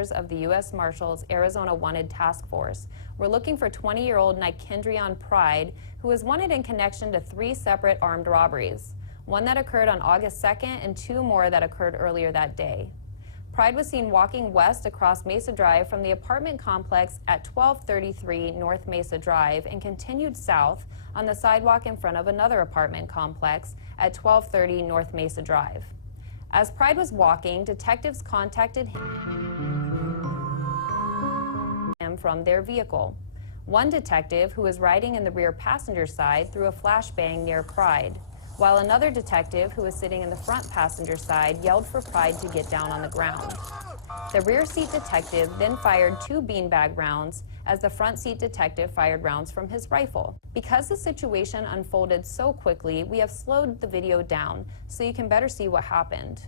members of the U.S. Marshals Arizona Wanted Task Force were looking for 20-year-old Nikendrion Pride, who was wanted in connection to 3 separate armed robberies, one that occurred on August 2nd and 2 more that occurred earlier that day. Pride was seen walking west across Mesa Drive from the apartment complex at 1233 North Mesa Drive and continued south on the sidewalk in front of another apartment complex at 1230 North Mesa Drive. As Pride was walking, detectives contacted him from their vehicle. One detective, who was riding in the rear passenger side, threw a flashbang near Pride, while another detective, who was sitting in the front passenger side, yelled for Pride to get down on the ground. The rear seat detective then fired 2 beanbag rounds as the front seat detective fired rounds from his rifle. Because the situation unfolded so quickly, we have slowed the video down so you can better see what happened.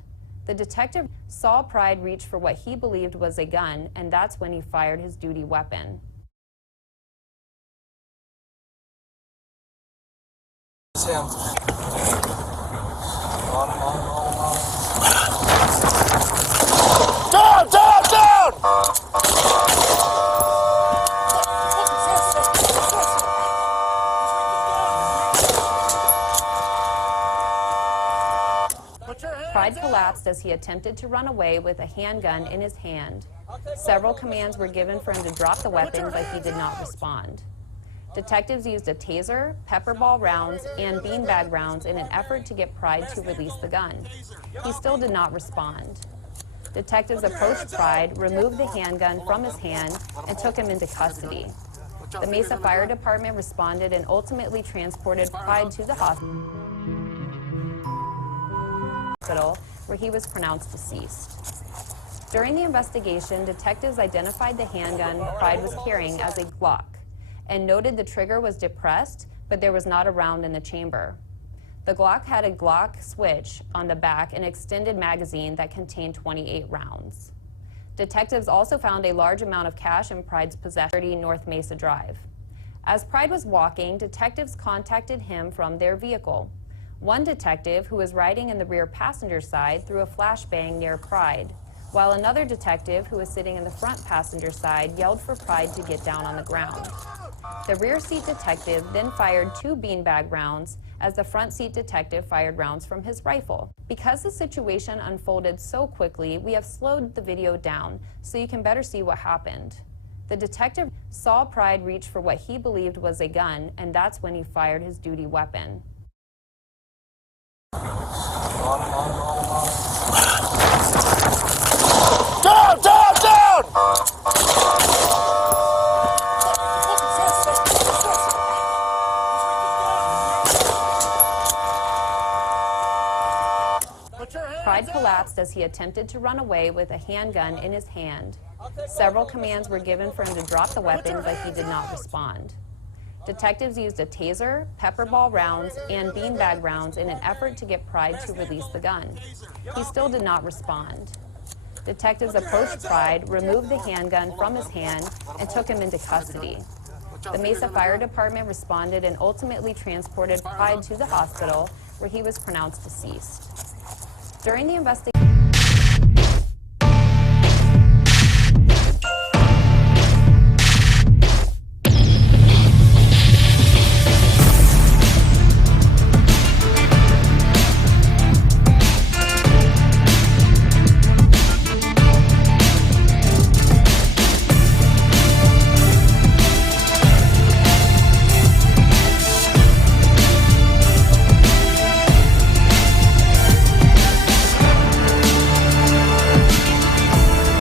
The detective saw Pride reach for what he believed was a gun, and that's when he fired his duty weapon. Down, down, down! Pride collapsed as he attempted to run away with a handgun in his hand. Several commands were given for him to drop the weapon, but he did not respond. Detectives used a taser, pepper ball rounds, and beanbag rounds in an effort to get Pride to release the gun. He still did not respond. Detectives approached Pride, removed the handgun from his hand, and took him into custody. The Mesa Fire Department responded and ultimately transported Pride to the hospital, where he was pronounced deceased. During the investigation, detectives identified the handgun Pride was carrying as a Glock and noted the trigger was depressed, but there was not a round in the chamber. The Glock had a Glock switch on the back and extended magazine that contained 28 rounds. Detectives also found a large amount of cash in Pride's possession, 30 North Mesa Drive. As Pride was walking, detectives contacted him from their vehicle. One detective, who was riding in the rear passenger side, threw a flashbang near Pride, while another detective, who was sitting in the front passenger side, yelled for Pride to get down on the ground. The rear seat detective then fired 2 beanbag rounds as the front seat detective fired rounds from his rifle. Because the situation unfolded so quickly, we have slowed the video down so you can better see what happened. The detective saw Pride reach for what he believed was a gun, and that's when he fired his duty weapon. Down, down, down! Pride collapsed as he attempted to run away with a handgun in his hand. Several commands were given for him to drop the weapon, but he did not respond. Detectives used a taser, pepper ball rounds, and beanbag rounds in an effort to get Pride to release the gun. He still did not respond. Detectives approached Pride, removed the handgun from his hand, and took him into custody. The Mesa Fire Department responded and ultimately transported Pride to the hospital, where he was pronounced deceased. During the investigation,